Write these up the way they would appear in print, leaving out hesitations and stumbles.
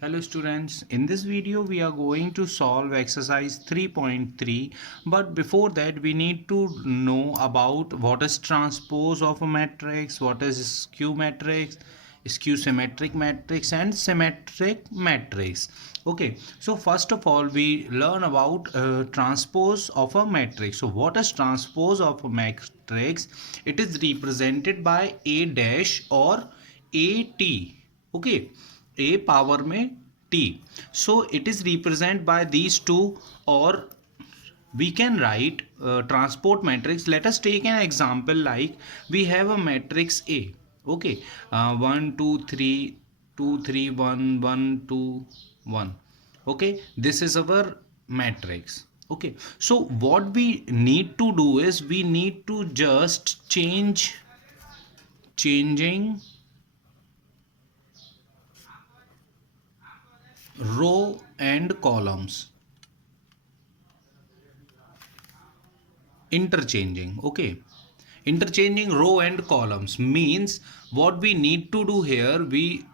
Hello students, in this video we are going to solve exercise 3.3, but before that we need to know about what is transpose of a matrix, what is skew matrix, skew symmetric matrix and symmetric matrix. Okay, so first of all we learn about transpose of a matrix. So what is transpose of a matrix? It is represented by A dash or AT. Okay, a power में t. So it is represented by these two, or we can write transport matrix. Let us take an example like we have a matrix A. Okay, 1 2 3 2 3 1 1 2 1. Okay, this is our matrix. Okay, so what we need to do is we need to just changing row and columns, interchanging row and columns means what we need to do here, we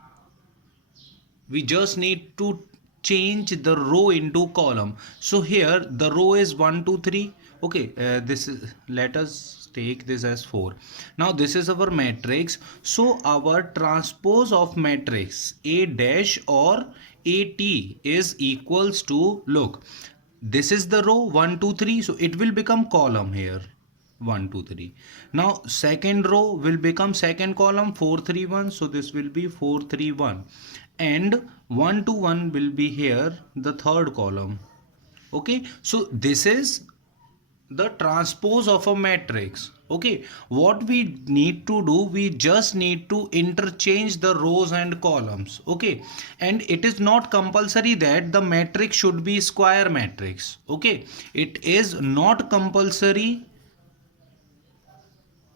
just need to change the row into column. So here the row is 1 2 3. Okay, this is, let us take this as 4. Now this is our matrix. So our transpose of matrix A dash or AT is equals to, look, this is the row 1 2 3, so it will become column here 1 2 3. Now second row will become second column 4 3 1, so this will be 4 3 1, and 1 2 1 will be here the third column. Okay, so this is the transpose of a matrix. Okay, what we need to do, we just need to interchange the rows and columns. Okay, and it is not compulsory that the matrix should be square matrix. Okay, it is not compulsory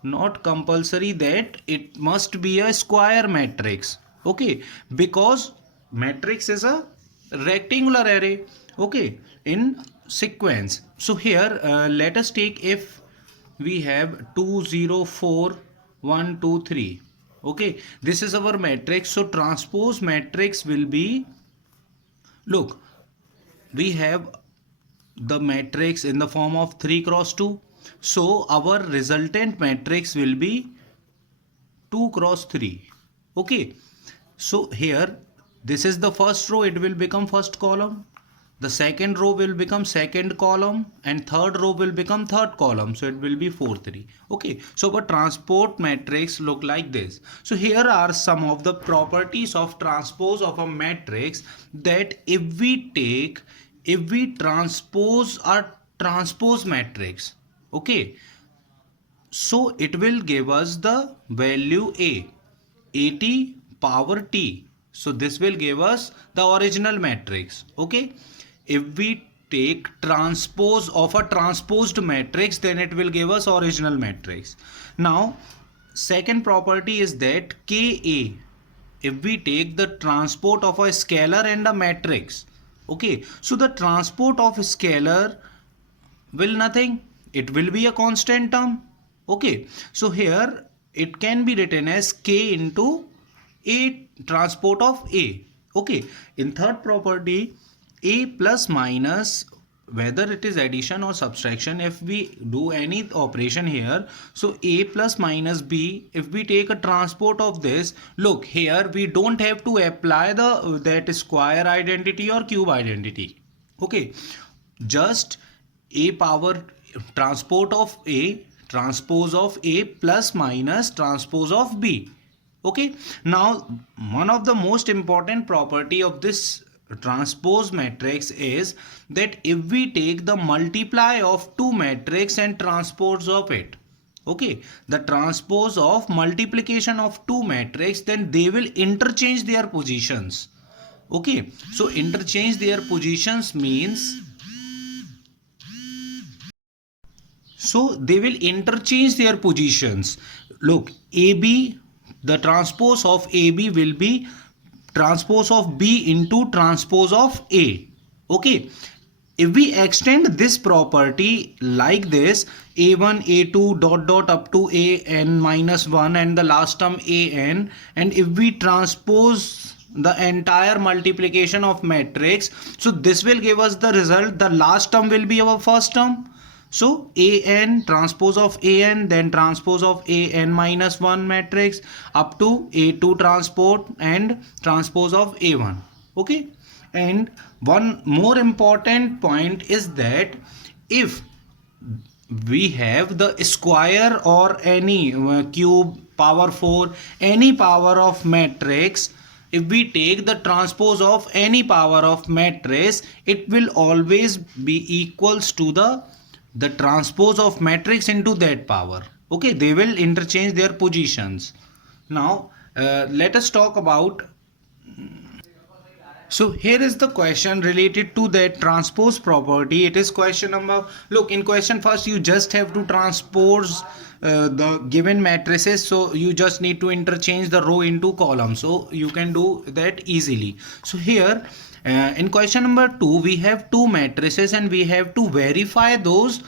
that it must be a square matrix. Okay, because matrix is a rectangular array. Okay, in sequence. So here let us take, if we have 2 0 4 1 2 3. Okay, this is our matrix. So transpose matrix will be, look, we have the matrix in the form of 3 cross 2. So our resultant matrix will be 2 cross 3. Okay, so here this is the first row, it will become first column, the second row will become second column, and third row will become third column, so it will be 4 3. Okay, so our transport matrix look like this. So here are some of the properties of transpose of a matrix, that if we transpose a transpose matrix, okay, so it will give us the value AT power T. So this will give us the original matrix. Okay, if we take transpose of a transposed matrix, then it will give us original matrix. Now second property is that Ka, if we take the transport of a scalar and a matrix, okay, so the transport of a scalar will nothing, it will be a constant term. Okay, so here it can be written as K into A transport of A. Okay, in third property, A plus minus, whether it is addition or subtraction, if we do any operation here, so A plus minus B, if we take a transport of this, look here we don't have to apply the that square identity or cube identity. Okay, just A power transport of A, transpose of A plus minus transpose of B. Okay, now one of the most important property of this transpose matrix is that if we take the multiply of two matrix and transpose of it, okay, the transpose of multiplication of two matrix, then they will interchange their positions. Okay, so interchange their positions means, so they will interchange their positions. Look, AB, the transpose of AB will be transpose of B into transpose of A. Okay, if we extend this property like this, A1 A2 dot dot up to AN minus 1 and the last term AN, and if we transpose the entire multiplication of matrix. So this will give us the result. The last term will be our first term. So an transpose of an, then transpose of an minus 1 matrix up to a2 transpose and transpose of a1. Okay. And one more important point is that if we have the square or any cube, power 4, any power of matrix, if we take the transpose of any power of matrix, it will always be equals to the transpose of matrix into that power. Okay, they will interchange their positions. Now let us talk about. So here is the question related to that transpose property. It is question number, look, in question first you just have to transpose the given matrices. So you just need to interchange the row into column. So you can do that easily. So here in question number 2 we have two matrices and we have to verify those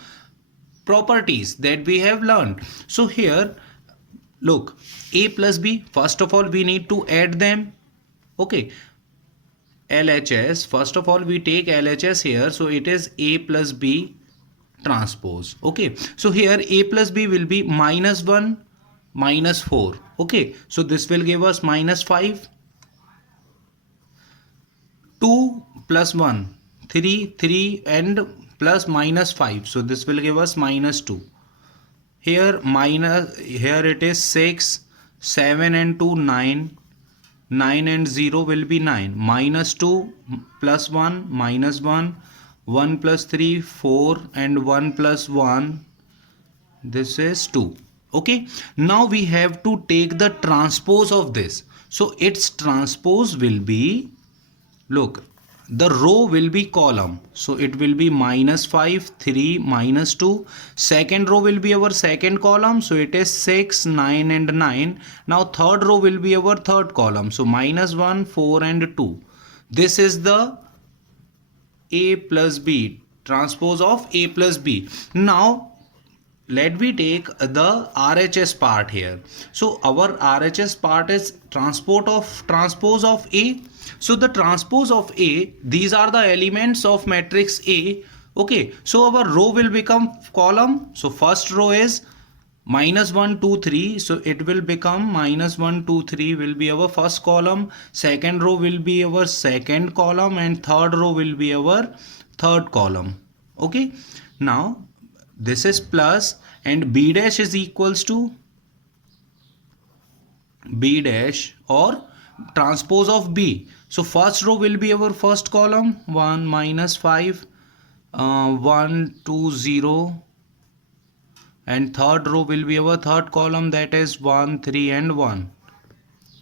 properties that we have learned. So here look, a plus b, first of all we need to add them. Okay, LHS, first of all we take LHS here, so it is a plus b transpose. Okay, so here a plus b will be minus 1 minus 4. Okay, so this will give us minus 5. 2 plus 1 3, 3 and plus minus 5, so this will give us minus 2. Here it is 6, 7 and 2 9, 9 and 0 will be 9, minus 2 plus 1 minus 1, 1 plus 3 4 and 1 plus 1, this is 2. Okay, now we have to take the transpose of this. So its transpose will be, look, the row will be column, so it will be minus 5 3 minus 2. Second row will be our second column, so it is 6 9 and 9. Now third row will be our third column, so minus 1 4 and 2. This is the a plus b, transpose of a plus b. Now let me take the RHS part here. So our RHS part is transpose of A. So the transpose of A, these are the elements of matrix A. Okay, so our row will become column. So first row is minus 1 2 3, so it will become minus 1 2 3 will be our first column. Second row will be our second column and third row will be our third column. Okay, now this is plus and b dash is equals to b dash or transpose of b. So first row will be our first column, 1 minus 5, 1 2 0, and third row will be our third column, that is 1 3 and 1.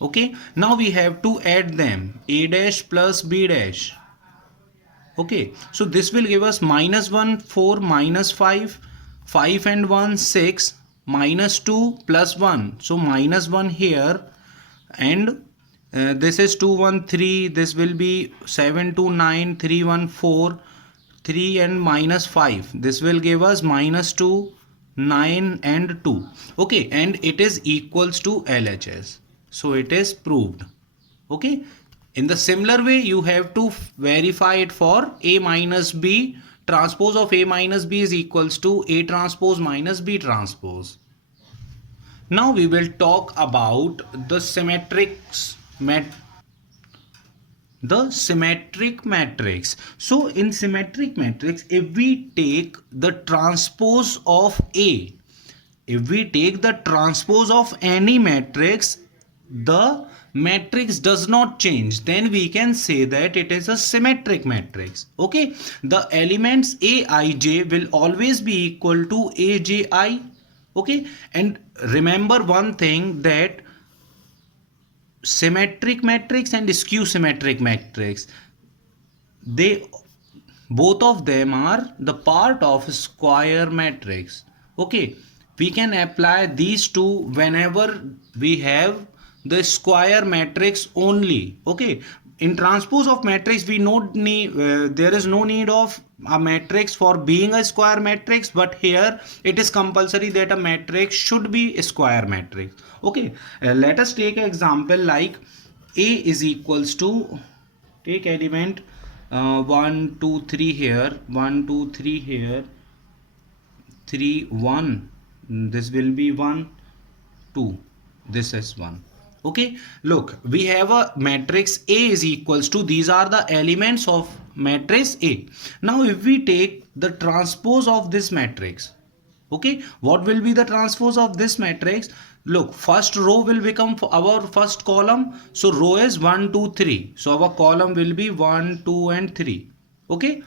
Okay, now we have to add them, a dash plus b dash. Okay, so this will give us minus 1 4 minus 5, 5 and 1 6, minus 2 plus 1, so minus 1 here, and this is 2 1 3, this will be 7 2 9 3 1 4, 3 and minus 5, this will give us minus 2 9 and 2. Okay, and it is equals to LHS, so it is proved. Okay, in the similar way you have to verify it for a minus b. Transpose of a minus b is equals to a transpose minus b transpose. Now we will talk about the symmetric matrix. So in symmetric matrix, if we take the transpose of A, if we take the transpose of any matrix, the matrix does not change, then we can say that it is a symmetric matrix. Okay, the elements Aij will always be equal to Aj. Okay, and remember one thing, that symmetric matrix and skew symmetric matrix, they both of them are the part of square matrix. Okay, we can apply these two whenever we have the square matrix only. Okay, in transpose of matrix we don't need there is no need of a matrix for being a square matrix, but here it is compulsory that a matrix should be a square matrix. Okay, let us take an example like A is equals to, take element 1 2 3 here, 1 2 3 here, 3 1, this will be 1 2, this is 1. Okay, look, we have a matrix A is equals to, these are the elements of matrix A. Now if we take the transpose of this matrix, okay, what will be the transpose of this matrix? Look, first row will become our first column, so row is 1 2 3, so our column will be 1 2 and 3. Okay,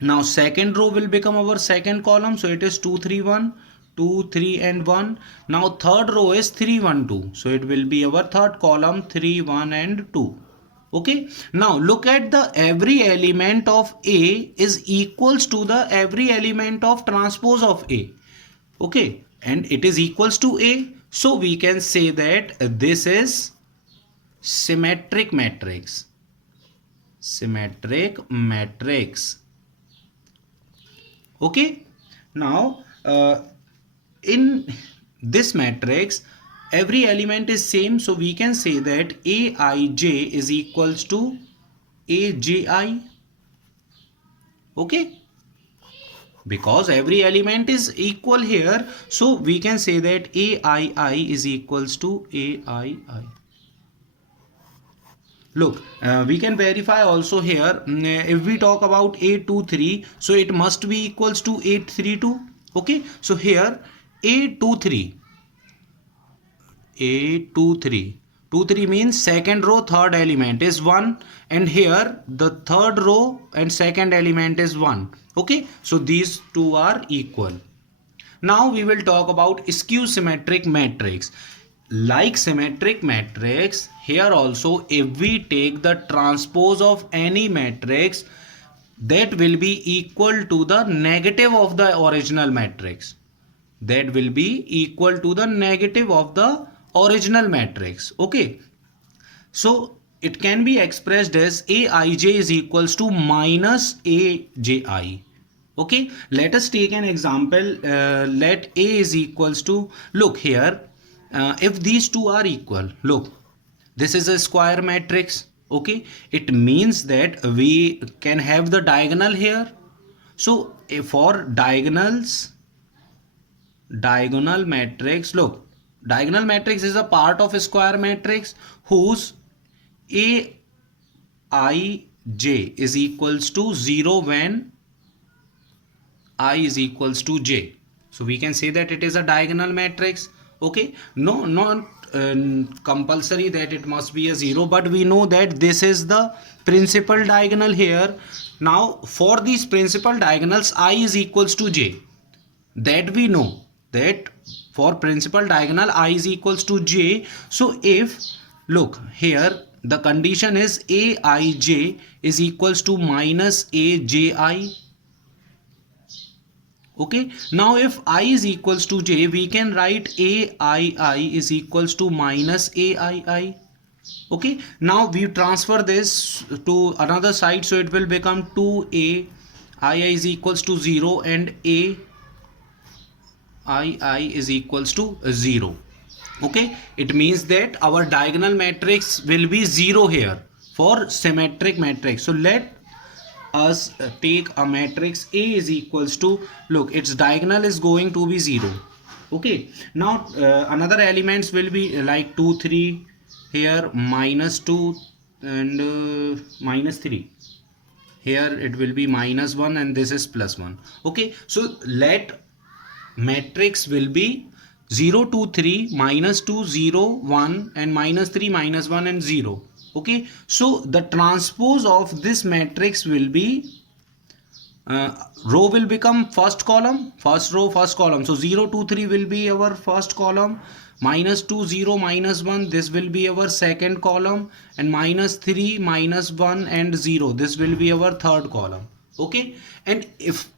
now second row will become our second column, so it is 2 3 1, 2 3 and 1. Now third row is 3 1 2, so it will be our third column, 3 1 and 2. Okay, now look at the every element of A is equals to the every element of transpose of A. Okay, and it is equals to A, so we can say that this is symmetric matrix. Symmetric matrix. Okay, now in this matrix every element is same, so we can say that Aij is equals to Aji. Okay, because every element is equal here, so we can say that Aii is equals to Aii. Look, we can verify also here. If we talk about 823, so it must be equals to 832. Okay, so here 823, 823 means second row third element is 1, and here the third row and second element is 1. Okay, so these two are equal. Now we will talk about skew symmetric matrix. Like symmetric matrix, here also if we take the transpose of any matrix, that will be equal to the negative of the original matrix. That will be equal to the negative of the original matrix. Okay, so it can be expressed as Aij is equals to minus Aji. Okay, let us take an example. Let A is equals to, look here, if these two are equal, look, this is a square matrix. Okay, it means that we can have the diagonal here. So for diagonal matrix, look, diagonal matrix is a part of a square matrix whose Aij is equals to 0 when I is equals to j. So we can say that it is a diagonal matrix. Okay, no, not compulsory that it must be a 0, but we know that this is the principal diagonal here. Now for these principal diagonals I is equals to j, that we know that for principal diagonal I is equals to j. So if, look here, the condition is Aij is equals to minus Aji. Okay, now if I is equals to j, we can write Aii is equals to minus Aii. Okay, now we transfer this to another side, so it will become 2A ii is equals to 0 and Aii is equals to 0. Okay, it means that our diagonal matrix will be 0 here for symmetric matrix. So let us take a matrix A is equals to, look, its diagonal is going to be 0. Okay, now another elements will be like 2 3 here, minus 2 and minus 3 here, it will be minus 1 and this is plus 1. Okay, so let matrix will be 0 2 3 minus 2 0 1 and minus 3 minus 1 and 0. Okay, so the transpose of this matrix will be row will become first column, first row first column, so 0 2 3 will be our first column, minus 2 0 minus 1, this will be our second column, and minus 3 minus 1 and 0, this will be our third column. Okay, and if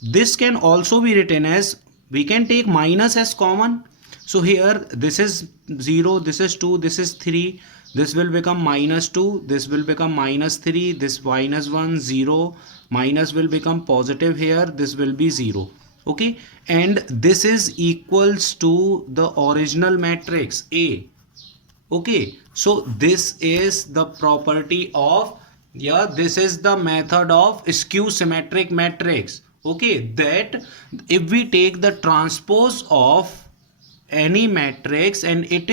this can also be written as, we can take minus as common, so here this is 0, this is 2, this is 3, this will become minus 2, this will become minus 3, this minus 1 0, minus will become positive here, this will be 0. Okay, and this is equals to the original matrix A. Okay, so this is the property of, yeah, this is the method of skew symmetric matrix. Okay, that if we take the transpose of any matrix and it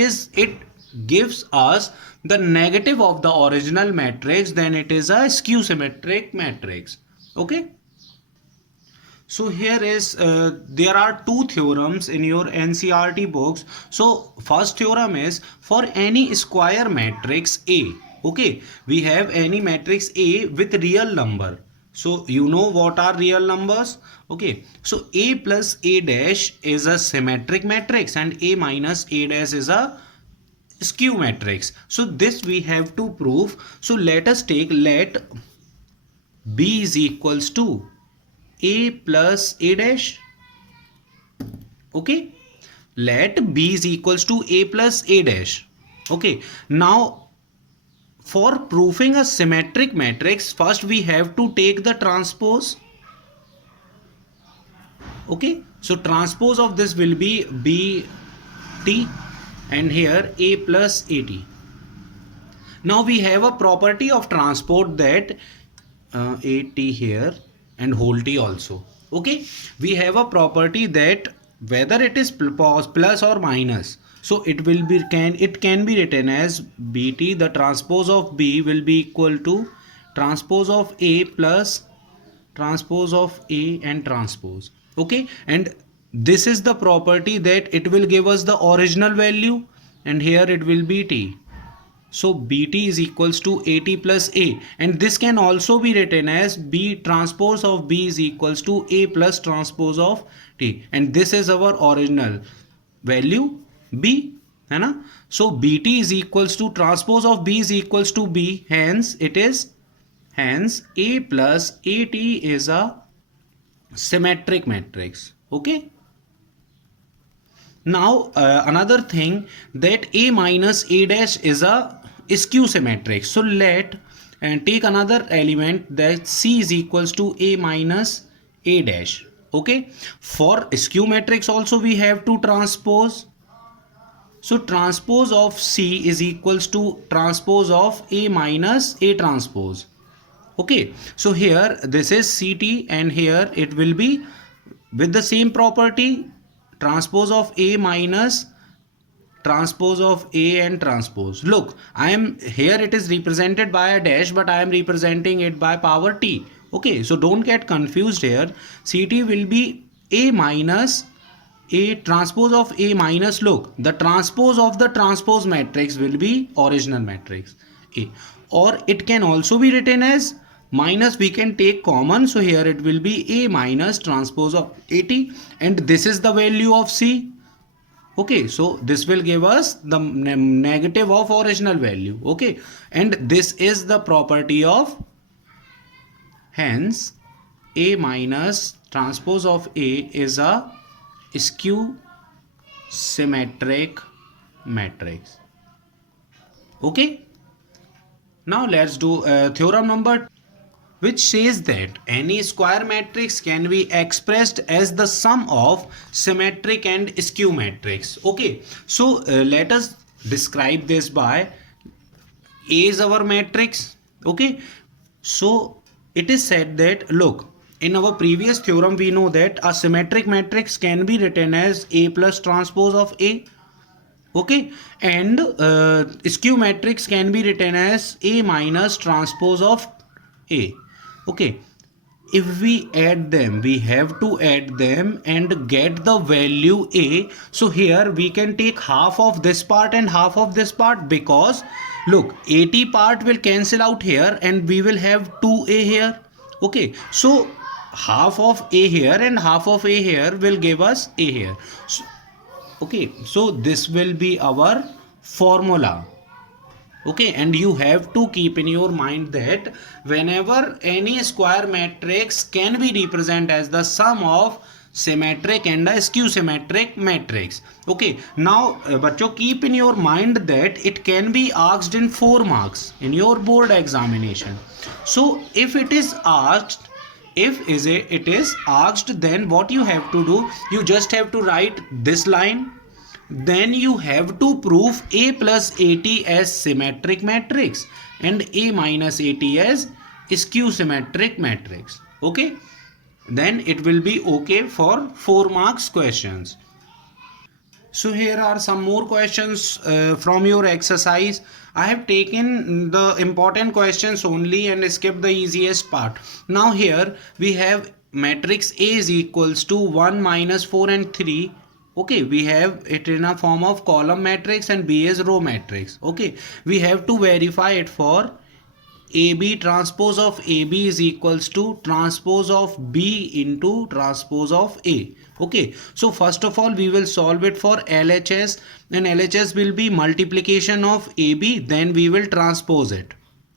gives us the negative of the original matrix, then it is a skew symmetric matrix. Okay. So here is there are two theorems in your NCERT books. So first theorem is for any square matrix A. Okay, we have any matrix A with real number. So you know what are real numbers? Okay, so A plus A dash is a symmetric matrix and A minus A dash is a skew matrix. So this we have to prove. So let us take, let B is equals to A plus A dash. Okay, let B is equals to A plus A dash. Okay, now for proving a symmetric matrix, first we have to take the transpose. Okay, so transpose of this will be BT and here A plus AT. Now we have a property of transport that AT here and whole T also. Okay, we have a property that whether it is plus or minus, so it will be, it can be written as BT, the transpose of B will be equal to transpose of A plus transpose of A and transpose. Okay, and this is the property that it will give us the original value and here it will be T. So BT is equals to AT plus A, and this can also be written as B transpose of B is equals to A plus transpose of T, and this is our original value B, है ना? So BT is equals to transpose of B is equals to B, hence it is, hence A plus AT is a symmetric matrix. Okay. Now another thing, that A minus A dash is a skew symmetric. So let and take another element that C is equals to A minus A dash. Okay, for skew matrix also we have to transpose. So transpose of C is equals to transpose of A minus A transpose. Okay, so here this is CT and here it will be with the same property, transpose of A minus transpose of A and transpose. Look, I am here, it is represented by a dash, but I am representing it by power T. Okay, so don't get confused here. CT will be A minus A transpose of A minus, look, the transpose of the transpose matrix will be original matrix A, or it can also be written as minus, we can take common, so here it will be A minus transpose of AT, and this is the value of C. Okay, so this will give us the negative of original value. Okay, and this is the property of, hence A minus transpose of A is a skew symmetric matrix. Okay, now let's do theorem number, which says that any square matrix can be expressed as the sum of symmetric and skew matrix. Okay, so let us describe this by A is our matrix. Okay, so it is said that, look, in our previous theorem we know that a symmetric matrix can be written as A plus transpose of A. Okay, and skew matrix can be written as A minus transpose of A. Okay, if we add them, we have to add them and get the value A. So here we can take half of this part and half of this part, because look, AT part will cancel out here and we will have 2A here. Okay, so half of A here and half of A here will give us A here. So, okay, so this will be our formula. Okay, and you have to keep in your mind that whenever any square matrix can be represented as the sum of symmetric and a skew symmetric matrix. Okay, now bachcho, keep in your mind that it can be asked in 4 marks in your board examination. So if it is asked, it is asked, then what you have to do, you just have to write this line then you have to prove A plus AT as symmetric matrix and A minus AT as skew symmetric matrix. Okay, then it will be okay for 4 marks questions. So here are some more questions from your exercise. I have taken the important questions only and skipped the easiest part. Now here we have matrix A is equals to 1 minus 4 and 3. Okay, we have it in a form of column matrix and B is row matrix. Okay, we have to verify it for AB transpose of AB is equals to transpose of B into transpose of A. Okay, so first of all we will solve it for LHS, and LHS will be multiplication of AB, then we will transpose it.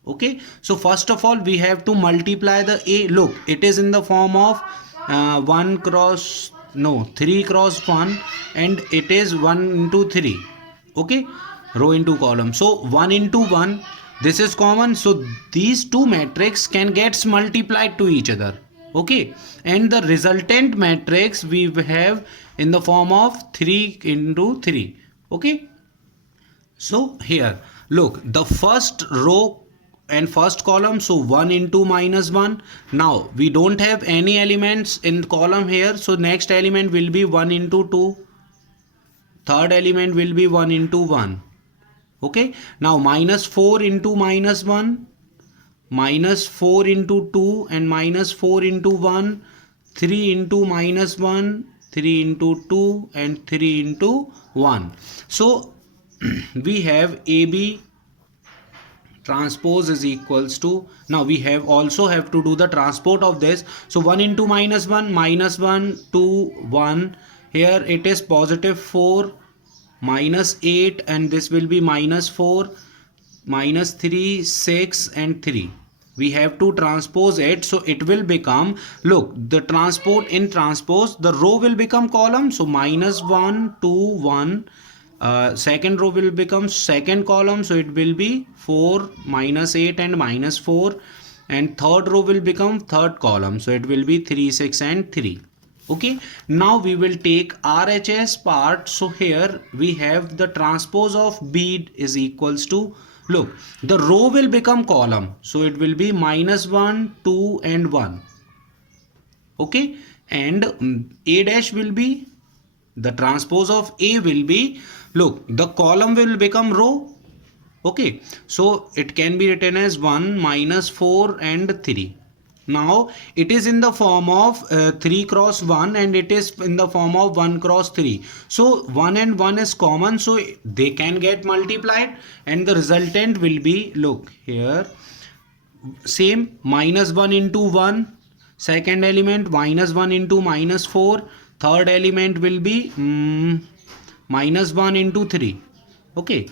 Okay, so first of all we have to multiply the A. Look, it is in the form of 3 cross 1 and it is 1 into 3. Okay, row into column, so 1 into 1, this is common, so these two matrix can get multiplied to each other. Okay, and the resultant matrix we have in the form of 3 into 3. Okay, so here look, the first row and first column, so 1 into minus 1. Now we don't have any elements in column here, so next element will be 1 into 2, third element will be 1 into 1. Okay, now minus 4 into minus 1, minus 4 into 2 and minus 4 into 1, 3 into minus 1, 3 into 2 and 3 into 1. So we have AB transpose is equals to, now we have also have to do the transport of this, so 1 into minus 1, minus 1, 2, 1, here it is positive 4, minus 8 and this will be minus 4, minus 3, 6 and 3. We have to transpose it, so it will become, look, the transport in transpose, the row will become column, so minus 1, 2, 1. Second row will become second column, so it will be 4, minus 8 and minus 4, and third row will become third column, so it will be 3, 6 and 3. Okay, now we will take RHS part. So here we have the transpose of B is equals to, look, the row will become column, so it will be minus 1, 2 and 1. Okay, and A dash will be, the transpose of A will be, look, the column will become row. Okay, so it can be written as 1, minus 4 and 3. Now it is in the form of 3 cross 1 and it is in the form of 1 cross 3. So 1 and 1 is common, so they can get multiplied and the resultant will be, look here, same, minus 1 into 1, second element minus 1 into minus 4, third element will be minus 1 into 3. Okay,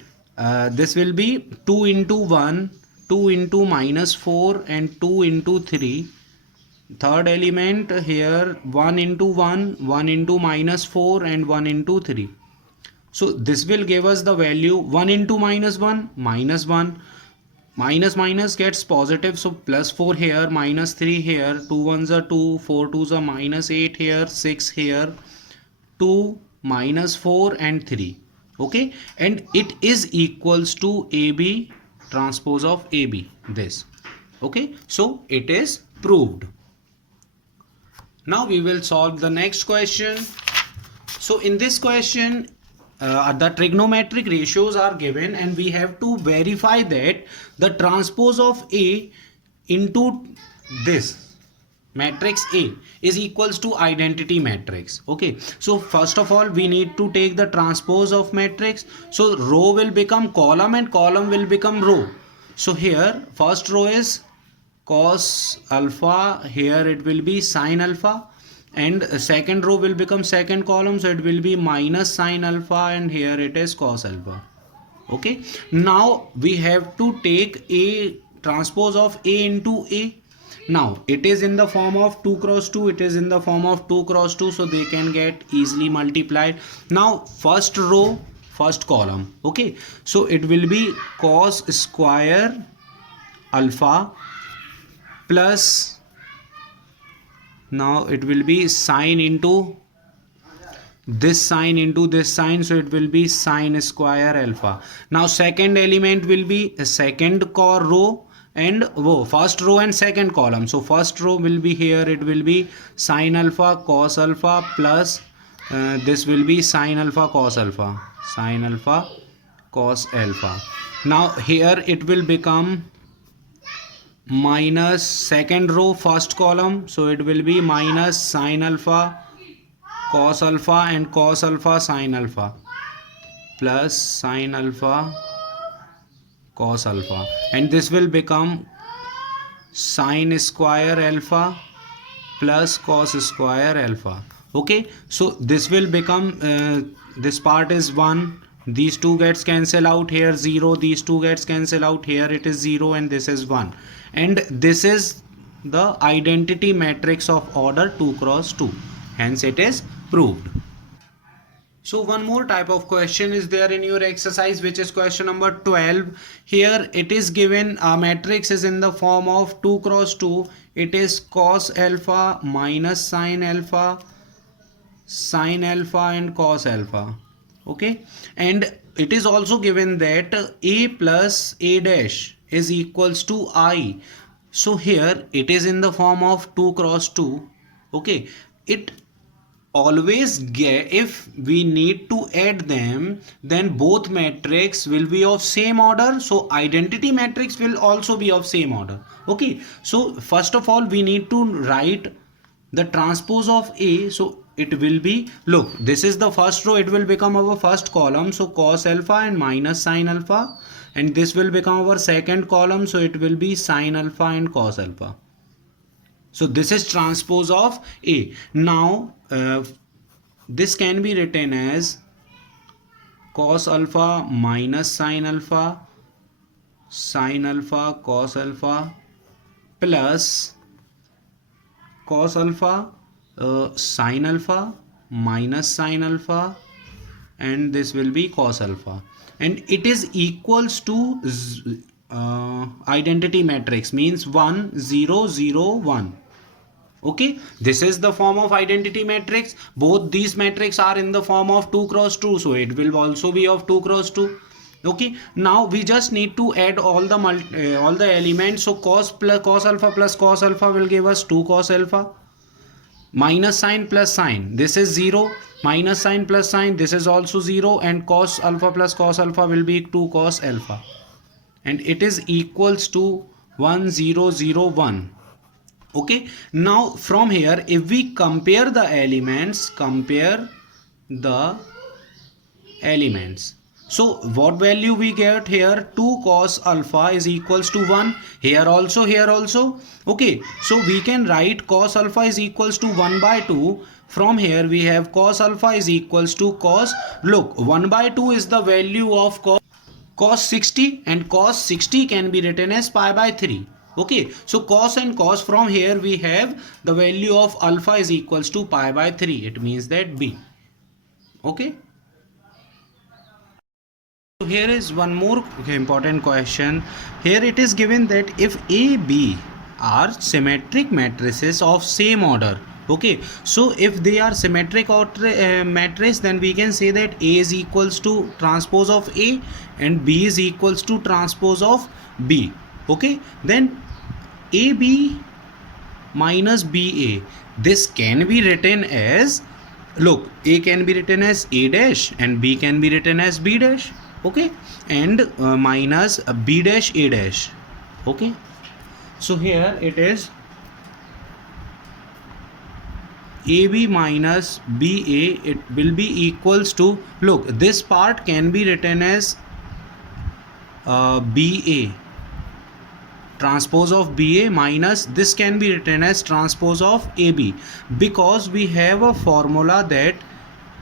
this will be 2 into 1, 2 into minus 4 and 2 into 3. Third element here 1 into 1, 1 into minus 4 and 1 into 3. So this will give us the value 1 into minus 1, minus 1. Minus minus gets positive, so plus 4 here, minus 3 here, 2 ones are 2, 4 twos are minus 8 here, 6 here, 2, minus 4 and 3. Okay, and it is equals to AB transpose of AB, this. Okay, so it is proved. Now we will solve the next question. So in this question the trigonometric ratios are given and we have to verify that the transpose of A into this matrix A is equals to identity matrix. Okay, so first of all we need to take the transpose of matrix, so row will become column and column will become row. So here first row is cos alpha, here it will be sin alpha, and second row will become second column, so it will be minus sin alpha and here it is cos alpha. Okay, now we have to take A transpose of A into A. Now it is in the form of 2 cross 2, it is in the form of 2 cross 2, so they can get easily multiplied. Now first row, first column. Okay, so it will be cos square alpha plus, now it will be sine into this sign into this sign, so it will be sine square alpha. Now second element will be a second row and first row and second column. So first row will be here, it will be sine alpha cos alpha plus this will be sine alpha cos alpha, sine alpha cos alpha. Now here it will become minus second row first column, so it will be minus sine alpha cos alpha and cos alpha sine alpha plus sine alpha cos alpha, and this will become sine square alpha plus cos square alpha. Okay, so this will become this part is 1, these two gets cancel out, here 0, these two gets cancel out, here it is 0 and this is 1, and this is the identity matrix of order 2 cross 2, hence it is proved. So one more type of question is there in your exercise, which is question number 12. Here it is given a matrix is in the form of 2 cross 2. It is cos alpha minus sine alpha and cos alpha. Okay, and it is also given that a plus a dash is equals to I. So here it is in the form of 2 cross 2. Okay, it always get, if we need to add them, then both matrix will be of same order, so identity matrix will also be of same order. Okay, so first of all we need to write the transpose of A, so it will be, look, this is the first row, it will become our first column, so cos alpha and minus sine alpha, and this will become our second column, so it will be sine alpha and cos alpha. So this is transpose of A. Now this can be written as cos alpha minus sine alpha cos alpha plus cos alpha sine alpha minus sine alpha, and this will be cos alpha, and it is equals to identity matrix, means 1 0 0 1. Okay, this is the form of identity matrix. Both these matrix are in the form of 2 cross 2, so it will also be of 2 cross 2. Okay, now we just need to add all the elements. So cos alpha plus cos alpha will give us 2 cos alpha, minus sine plus sine, this is 0, minus sine plus sine, this is also 0, and cos alpha plus cos alpha will be 2 cos alpha, and it is equals to 1 0 0 1. Okay, now from here if we compare the elements, so what value we get here? 2 cos alpha is equals to 1, here also. Okay, so we can write cos alpha is equals to 1 by 2. From here we have cos alpha is equals to cos, look, 1 by 2 is the value of cos 60, and cos 60 can be written as pi by 3. Okay, so cos and cos, from here we have the value of alpha is equals to pi by 3. It means that B. Okay. So here is one more important question. Here it is given that if A, B are symmetric matrices of same order. Okay, so if they are symmetric matrix, then we can say that A is equals to transpose of A and B is equals to transpose of B. Okay, then AB minus BA, this can be written as, look, A can be written as A dash and B can be written as B dash. Okay, and minus B dash A dash. Okay, so here it is AB minus BA, it will be equals to, look, this part can be written as BA, transpose of BA, minus this can be written as transpose of AB, because we have a formula that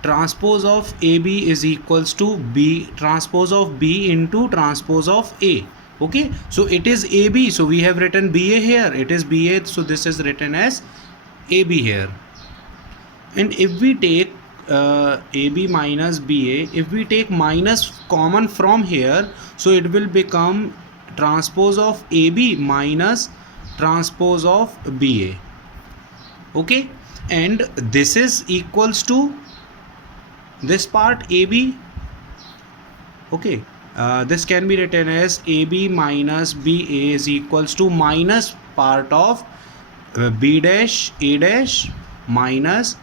transpose of AB is equals to B transpose of B into transpose of A. Okay, so it is AB, so we have written BA here, it is BA, so this is written as AB here. And if we take AB minus BA, if we take minus common from here, so it will become transpose of AB minus transpose of BA. Okay, and this is equals to this part AB, okay, this can be written as AB minus BA is equals to minus part of B dash A dash minus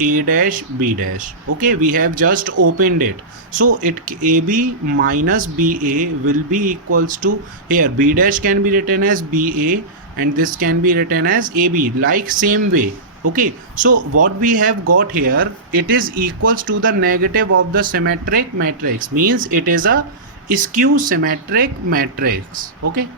A dash B dash. Okay, we have just opened it, so it AB minus BA will be equals to, here B dash can be written as BA and this can be written as AB, like same way. Okay, so what we have got here, it is equals to the negative of the symmetric matrix, means it is a skew symmetric matrix. Okay.